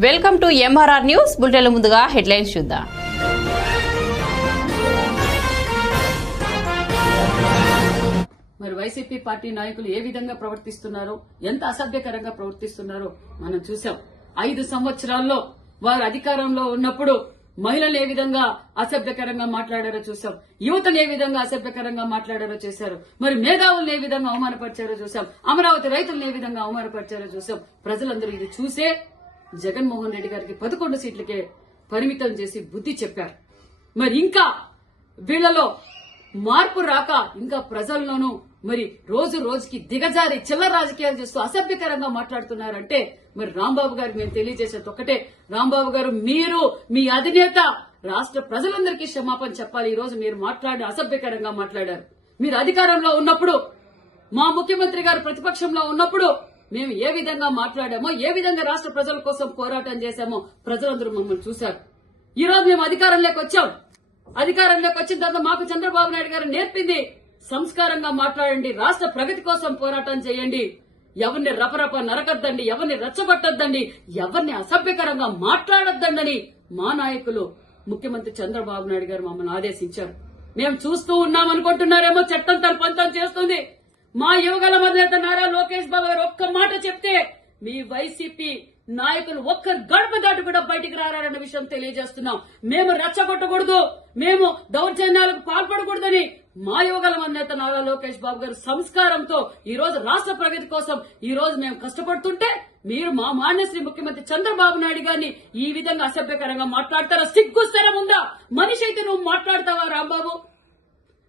Welcome to MRR news బులెటిన్ల ముందుగా headlines చూద్దాం. మరి వైసీపీ పార్టీ నాయకులు ఏ విధంగా ప్రవర్తిస్తున్నారో, ఎంత అసభ్యకరంగా ప్రవర్తిస్తున్నారో మనం చూసాం. 5 సంవత్సరాల్లో వారు అధికారంలో ఉన్నప్పుడు మహిళలు ఏ విధంగా అసభ్యకరంగా మాట్లాడారో చూసాం. యువతను ఏ విధంగా అసభ్యకరంగా మాట్లాడారో చేశారు. మరి మేధావులను ఏ విధంగా అవమానపరిచారో చూసాం. అమరావతి రైతులను ఏ విధంగా అవమానపరిచారో చూసాం. ప్రజలందరూ ఇది చూసే జగన్మోహన్ రెడ్డి గారికి 11 సీట్లకే పరిమితం చేసి బుద్ధి చెప్పారు. మరి ఇంకా వీళ్లలో మార్పు రాక ఇంకా ప్రజల్లోనూ మరి రోజు రోజుకి దిగజారి చిల్లర రాజకీయాలు చేస్తూ అసభ్యకరంగా మాట్లాడుతున్నారంటే మరి రాంబాబు గారికి మేము తెలియజేసేది ఒకటే, రాంబాబు గారు మీరు మీ అధినేత రాష్ట్ర ప్రజలందరికీ క్షమాపణ చెప్పాలి. ఈ రోజు మీరు అసభ్యకరంగా మాట్లాడారు. మీరు అధికారంలో ఉన్నప్పుడు, మా ముఖ్యమంత్రి గారు ప్రతిపక్షంలో ఉన్నప్పుడు మేము ఏ విధంగా మాట్లాడామో, ఏ విధంగా రాష్ట్ర ప్రజల కోసం పోరాటం చేశామో ప్రజలందరూ మమ్మల్ని చూశారు. ఈ రోజు మేము అధికారంలోకి వచ్చాం. అధికారంలోకి వచ్చిన తర్వాత మాకు చంద్రబాబు నాయుడు గారు నేర్పింది సంస్కారంగా మాట్లాడండి, రాష్ట్ర ప్రగతి కోసం పోరాటం చేయండి, ఎవరిని రపరప నరకద్దండి, ఎవరిని రెచ్చగొట్టద్దండి, ఎవరిని అసభ్యకరంగా మాట్లాడొద్దండి మా నాయకులు ముఖ్యమంత్రి చంద్రబాబు నాయుడు గారు మమ్మల్ని ఆదేశించారు. మేము చూస్తూ ఉన్నామనుకుంటున్నారేమో, చట్టం తన పంతం చేస్తుంది. మా యువగల అధినేత నారా లోకేష్ బాబు గారు ఒక్క మాట చెప్తే మీ వైసీపీ నాయకులు ఒక్క గడప దాటి కూడా బయటికి రారన్న విషయం తెలియజేస్తున్నాం. మేము రెచ్చగొట్టకూడదు, మేము దౌర్జన్యాలకు పాల్పడకూడదని మా యువగల అధినేత నారా లోకేష్ బాబు గారు సంస్కారంతో ఈ రోజు రాష్ట్ర ప్రగతి కోసం ఈ రోజు మేము కష్టపడుతుంటే మీరు మా మాన్యశ్రీ ముఖ్యమంత్రి చంద్రబాబు నాయుడు గారిని ఈ విధంగా అసభ్యకరంగా మాట్లాడతారా? సిగ్గుస్తరం ఉందా? మనిషి అయితే నువ్వు మాట్లాడతావా రాంబాబు?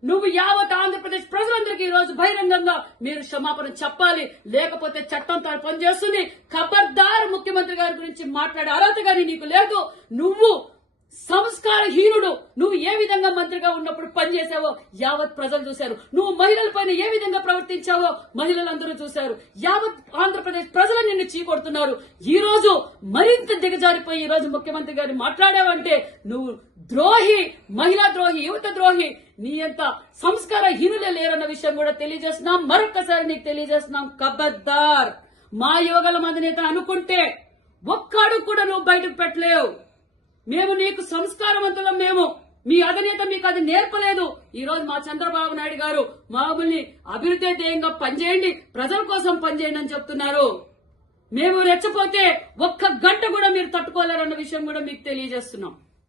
నువ్వు యావత్ ఆంధ్రప్రదేశ్ ప్రజలందరికీ ఈ రోజు బహిరంగంగా మీరు క్షమాపణ చెప్పాలి, లేకపోతే చట్టం తాను పనిచేస్తుంది. ఖబర్దార్ ముఖ్యమంత్రి గారి గురించి మాట్లాడే అర్హత గాని నీకు లేదు. నువ్వు సంస్కారహీనుడు. నువ్వు ఏ విధంగా మంత్రిగా ఉన్నప్పుడు పనిచేశావో యావత్ ప్రజలు చూశారు. నువ్వు మహిళల పైన ఏ విధంగా ప్రవర్తించావో మహిళలందరూ చూశారు. యావత్ ఆంధ్రప్రదేశ్ ప్రజలు నిన్ను చీకొడుతున్నారు. ఈ రోజు మరింత దిగజారిపోయి ఈ రోజు ముఖ్యమంత్రి గారిని మాట్లాడావంటే నువ్వు ద్రోహి, మహిళా ద్రోహి, యువత ద్రోహి. నీ అంత సంస్కారహీనులే లేరన్న విషయం కూడా తెలియజేస్తున్నాం. మరొక్కసారి నీకు తెలియజేస్తున్నాం, ఖబర్దార్. మా యువగల అధినేత అనుకుంటే ఒక్కడు కూడా నువ్వు బయటకు పెట్టలేవు. మేము నీకు సంస్కారవంతులం. మేము మీ అధినేత మీకు అది నేర్పలేదు. ఈ రోజు మా చంద్రబాబు నాయుడు గారు మమ్మల్ని అభివృద్ధి ధ్యేయంగా పనిచేయండి, ప్రజల కోసం పనిచేయండి అని చెప్తున్నారు. మేము రెచ్చపోతే ఒక్క గంట కూడా మీరు తట్టుకోలేరన్న విషయం కూడా మీకు తెలియజేస్తున్నాం.